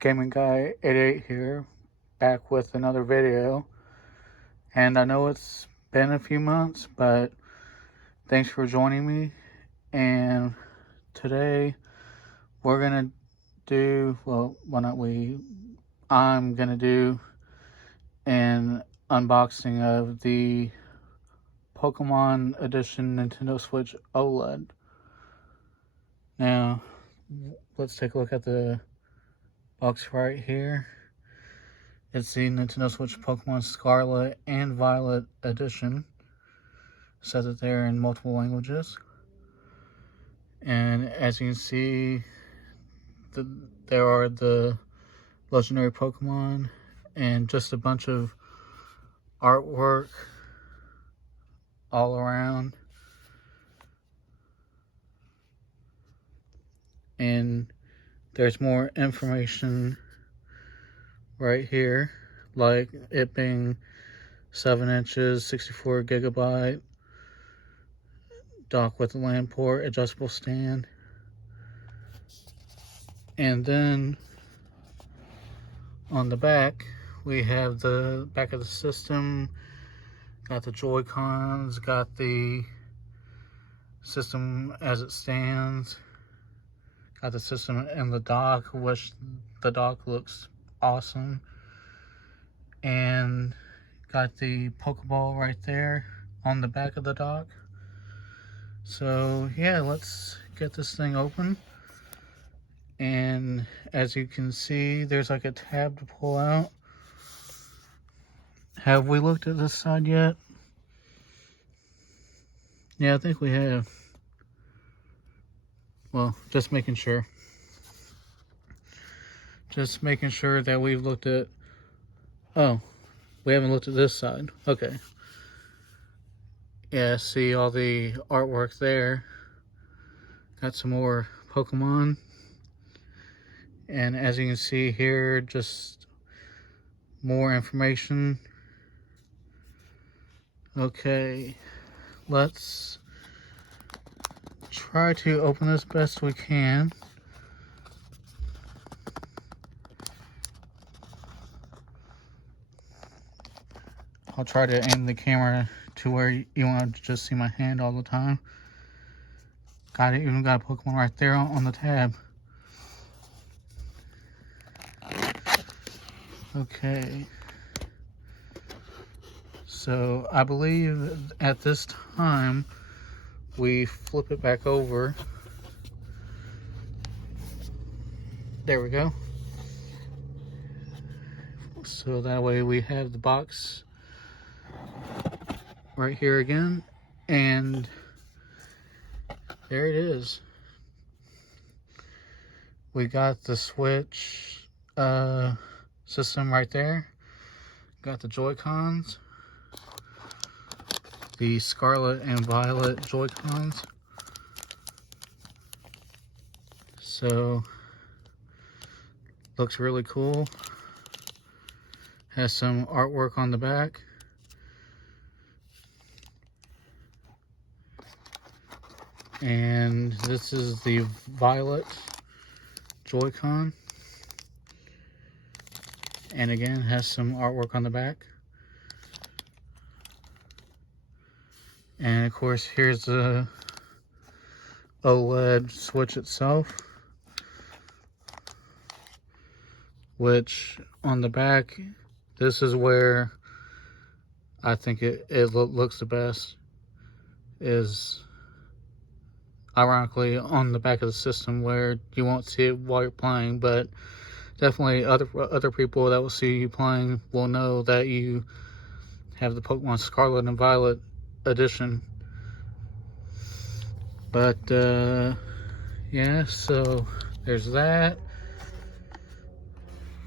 Gaming Guy 88 here, back with another video. And I know it's been a few months, but thanks for joining me. And today we're gonna do, I'm gonna do an unboxing of the Pokemon Edition Nintendo Switch OLED. Now, let's take a look at the box right here. It's the Nintendo Switch Pokémon Scarlet and Violet Edition. It says it there in multiple languages. And as you can see, there are the legendary Pokemon and just a bunch of artwork all around. And there's more information right here, like it being 7 inches, 64 gigabyte, dock with a LAN port, adjustable stand. And then on the back, we have the back of the system, got the Joy-Cons, got the system as it stands, got the system in the dock, which the dock looks awesome, and got the Pokeball right there on the back of the dock. So yeah, let's get this thing open. And as you can see, there's like a tab to pull out. Have we looked at this side yet? Yeah, I think we have. Well, just making sure. Just making sure that we've looked at... Oh, we haven't looked at this side. Okay. Yeah, see all the artwork there. Got some more Pokemon. And as you can see here, just more information. Okay, let's try to open this best we can. I'll try to aim the camera to where you want to just see my hand all the time. Got it, even got a Pokemon right there on the tab. Okay. So I believe at this time we flip it back over. There we go. So that way we have the box right here again, and there it is. We got the Switch system right there. Got the Joy-Cons, the Scarlet and Violet Joy-Cons. So looks really cool. Has some artwork on the back. And this is the Violet Joy-Con. And again, has some artwork on the back. And of course, here's the OLED Switch itself, which on the back, this is where I think it looks the best, is ironically on the back of the system, where you won't see it while you're playing, but definitely other people that will see you playing will know that you have the Pokemon Scarlet and Violet Edition. But yeah, so there's that.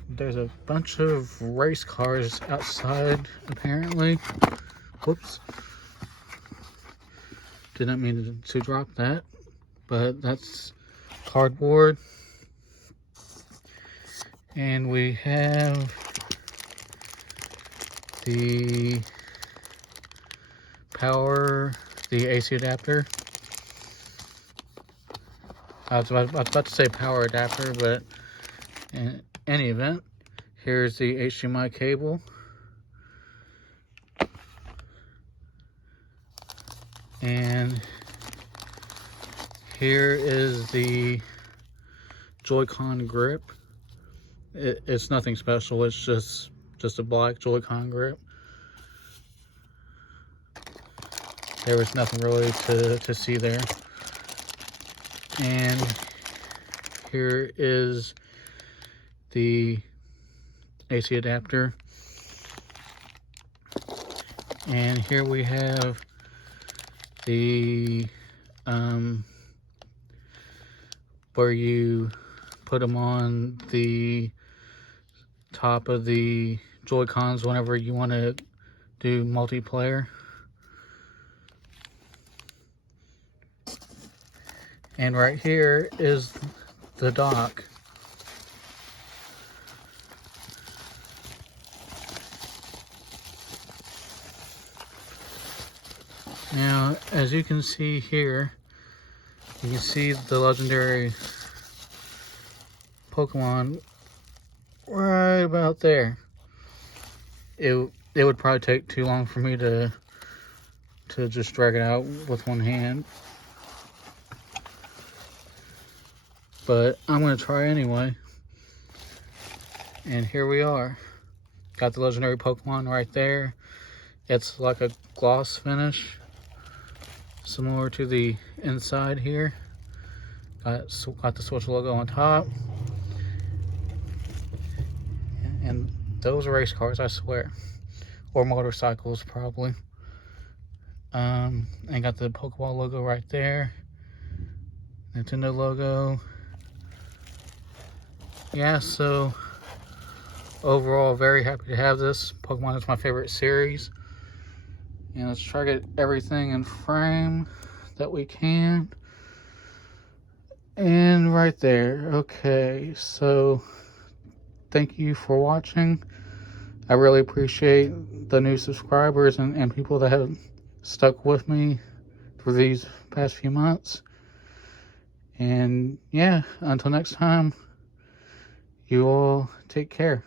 There's a bunch of race cars outside, apparently. Whoops. Didn't mean to drop that. But that's cardboard. And we have the the AC adapter. I was about to say power adapter, but any event, here's the HDMI cable. And here is the Joy-Con grip. It's nothing special, it's just a black Joy-Con grip. There was nothing really to see there. And here is the AC adapter. And here we have the where you put them on the top of the Joy-Cons whenever you want to do multiplayer. And right here is the dock. Now, as you can see here, you can see the legendary Pokemon right about there. It would probably take too long for me to just drag it out with one hand, but I'm gonna try anyway. And here we are. Got the legendary Pokemon right there. It's like a gloss finish, similar to the inside here. Got the Switch logo on top. And those are race cars, I swear. Or motorcycles, probably. And got the Pokeball logo right there. Nintendo logo. Yeah, so overall, very happy to have this. Pokemon is my favorite series. And let's try to get everything in frame that we can. And right there. Okay, so thank you for watching. I really appreciate the new subscribers and people that have stuck with me for these past few months. And yeah, until next time, you all take care.